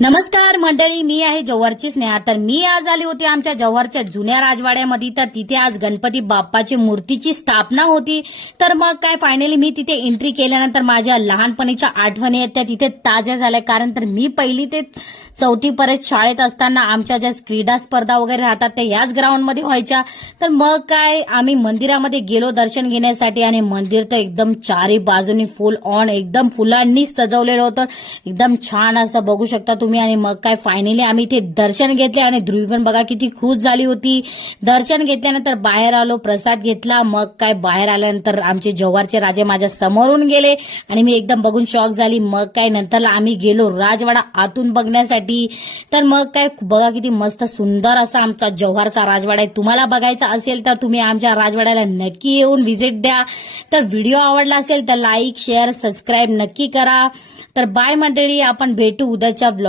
नमस्कार मंडळी, मी आहे जव्हारची स्नेहा. तर मी आज आली होती आमच्या जव्हारच्या जुन्या राजवाड्यामध्ये. तर तिथे आज गणपती बाप्पाची मूर्तीची स्थापना होती. तर मग काय फायनली मी तिथे एंट्री केल्यानंतर माझ्या लहानपणीच्या आठवणी आहेत त्या तिथे ताज्या झाल्या. कारण तर मी पहिली ते चौथी पर्यंत शाळेत असताना आमच्या ज्या क्रीडा स्पर्धा वगैरे राहतात त्या याच ग्राउंडमध्ये व्हायच्या. तर मग काय आम्ही मंदिरामध्ये गेलो दर्शन घेण्यासाठी आणि मंदिर तर एकदम चारी बाजूनी फुल ऑन एकदम फुलांनी सजवलेलं होतं. एकदम छान असं बघू शकता तुम्ही. आणि मग काय फायनली आम्ही इथे दर्शन घेतले आणि ध्रुवी पण बघा किती खुश झाली होती. दर्शन घेतल्यानंतर बाहेर आलो, प्रसाद घेतला. मग काय बाहेर आल्यानंतर आमचे जव्हारचे राजे माझ्या समोरून गेले आणि मी एकदम बघून शॉक झाली. मग काय नंतर आम्ही गेलो राजवाडा आतून बघण्यासाठी. तर मग काय बघा किती मस्त सुंदर असा आमचा जव्हारचा राजवाडा आहे. तुम्हाला बघायचा असेल तर तुम्ही आमच्या राजवाड्याला नक्की येऊन व्हिजिट द्या. तर व्हिडिओ आवडला असेल तर लाईक शेअर सबस्क्राईब नक्की करा. तर बाय मंडळी, आपण भेटू उद्याच्या